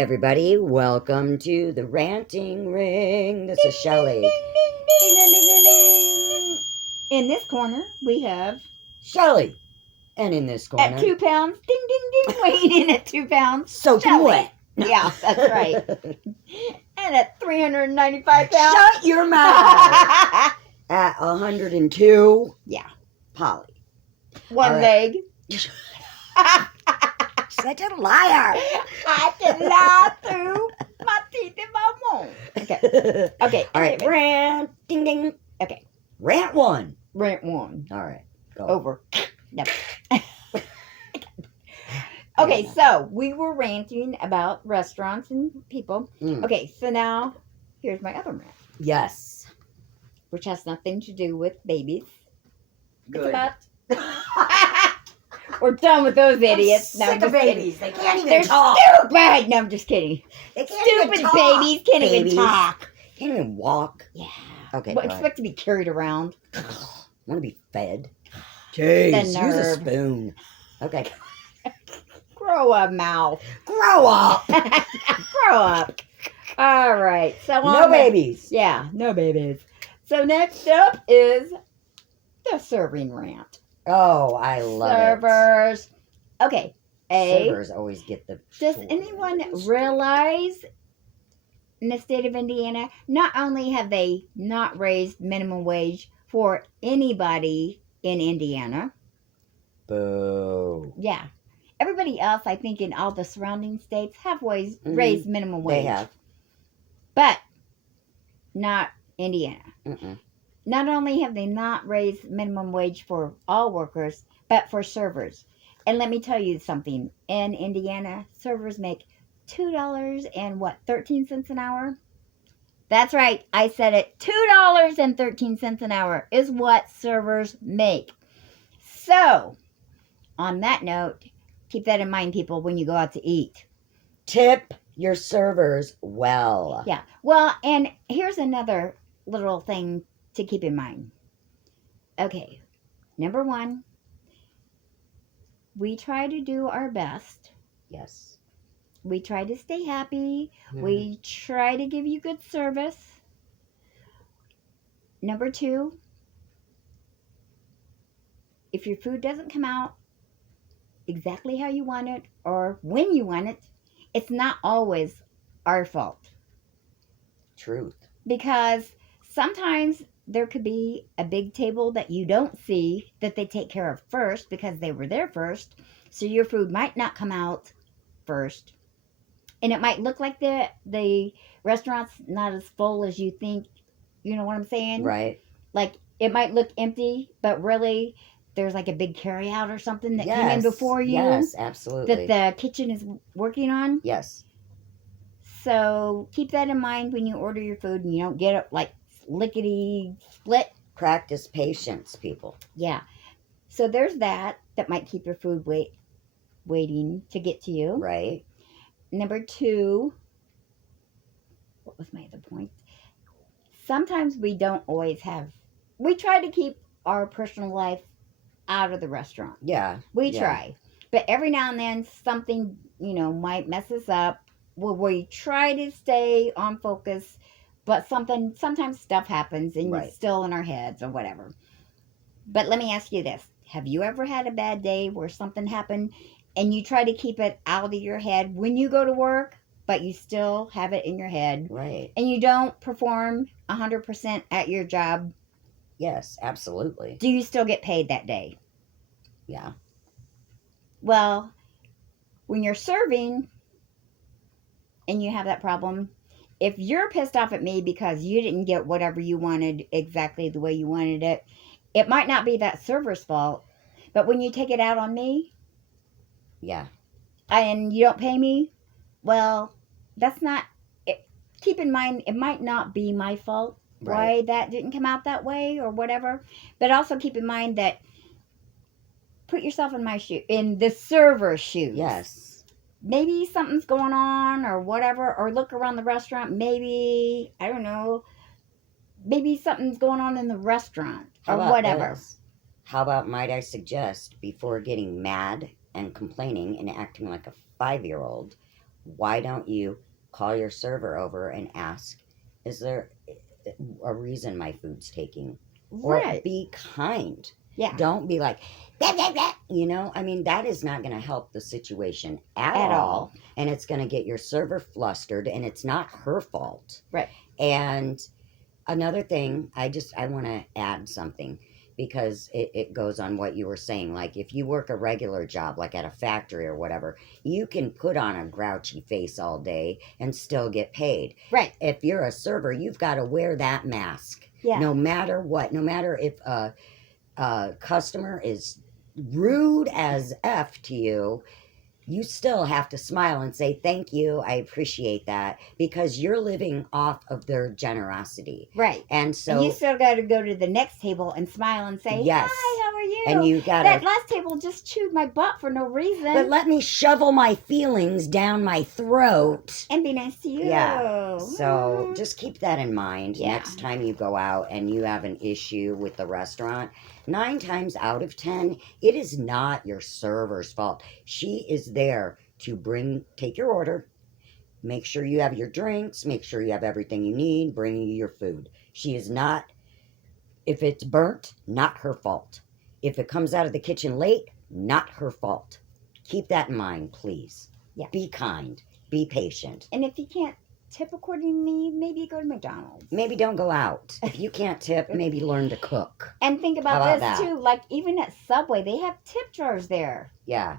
everybody, welcome to the Ranting Ring. This is Shelley. Ding, ding, ding, ding, ding, ding. In this corner, we have Shelley. And in this corner, at 2 pounds, ding, ding, ding, weighing in at 2 pounds, soaking Shelley. wet. Yeah, that's right. And at 395 pounds, Shut your mouth. At 102, yeah, Polly. one All right. leg. Such a liar. I can lie through my teeth if I want. Okay, okay. All right, rant, ding, ding. Okay. Rant 1. Rant 1. All right, go. Over. No. Okay, so we were ranting about restaurants and people. Okay, so now here's my other rant. Yes. Which has nothing to do with babies. Good. It's about... We're done with those idiots. I'm sick of babies. They can't even They're talk. stupid. No, I'm just kidding. They can't Stupid even talk. babies can't Babies. even talk. Can't even walk. Yeah. Okay. But expect to be carried around. Want to be fed? Jeez, The use a nerve. spoon. Okay. Grow a mouth. Grow up. Grow up. All right. So No babies. Yeah, no babies. So next up is the serving rant. Oh, I love Servers. Okay. it. Servers always get the... Does anyone realize in the state of Indiana, not only have they not raised minimum wage for anybody in Indiana. Boo. Yeah. Everybody else, I think, in all the surrounding states have raised minimum wage. They have. But not Indiana. Mm-mm. Not only have they not raised minimum wage for all workers, but for servers. And let me tell you something. In Indiana, servers make $2.13 an hour? That's right. I said it. $2.13 an hour is what servers make. So, on that note, keep that in mind, people, when you go out to eat. Tip your servers well. Yeah. Well, and here's another little thing to keep in mind. Okay. Number 1, we try to do our best. Yes. We try to stay happy. Mm. We try to give you good service. Number 2, if your food doesn't come out exactly how you want it or when you want it, it's not always our fault. Truth. Because sometimes there could be a big table that you don't see that they take care of first because they were there first. So your food might not come out first. And it might look like the restaurant's not as full as you think. You know what I'm saying? Right. Like, it might look empty, but really there's like a big carryout or something that came in before you. Yes, absolutely. That the kitchen is working on. Yes. So keep that in mind when you order your food and you don't get it like lickety split. Practice patience, people. Yeah. So there's that might keep your food waiting to get to you. Right. Number 2, what was my other point? Sometimes we don't always we try to keep our personal life out of the restaurant. Yeah. We try. But every now and then something, might mess us up. Well, we try to stay on focus, but sometimes stuff happens and it's still in our heads or whatever. But let me ask you this. Have you ever had a bad day where something happened and you try to keep it out of your head when you go to work, but you still have it in your head? Right. And you don't perform 100% at your job? Yes, absolutely. Do you still get paid that day? Yeah. Well, when you're serving and you have that problem, if you're pissed off at me because you didn't get whatever you wanted exactly the way you wanted it, it might not be that server's fault. But when you take it out on me, yeah, and you don't pay me, well, that's not it. Keep in mind, it might not be my fault why that didn't come out that way or whatever. But also keep in mind that put yourself in the server's shoes. Yes. Maybe something's going on or whatever, or look around the restaurant. Maybe, I don't know, maybe something's going on in the restaurant or whatever. This? How about, might I suggest, before getting mad and complaining and acting like a 5-year-old, why don't you call your server over and ask, is there a reason my food's taking? Or Right. be kind. Yeah. Don't be like, "Blah, blah, blah," you know? I mean, that is not going to help the situation at all. And it's going to get your server flustered, and it's not her fault. Right. And another thing, I want to add something, because it goes on what you were saying. Like, if you work a regular job, like at a factory or whatever, you can put on a grouchy face all day and still get paid. Right. If you're a server, you've got to wear that mask. Yeah. No matter what. No matter if a customer is rude as F to you, you still have to smile and say, thank you, I appreciate that, because you're living off of their generosity. Right. And so and you still got to go to the next table and smile and say, yes. hi, how are you? And you got that last table just chewed my butt for no reason. But let me shovel my feelings down my throat. And be nice to you. Yeah. So just keep that in mind Yeah. next time you go out and you have an issue with the restaurant. 9 times out of 10, it is not your server's fault. She is there to take your order, make sure you have your drinks, make sure you have everything you need, bring you your food. She is not, if it's burnt, not her fault. If it comes out of the kitchen late, not her fault. Keep that in mind, please. Yeah. Be kind. Be patient. And if you can't tip accordingly, maybe go to McDonald's. Maybe don't go out. If you can't tip, maybe learn to cook. And think How about about this that? too. Like even at Subway, they have tip jars there. Yeah.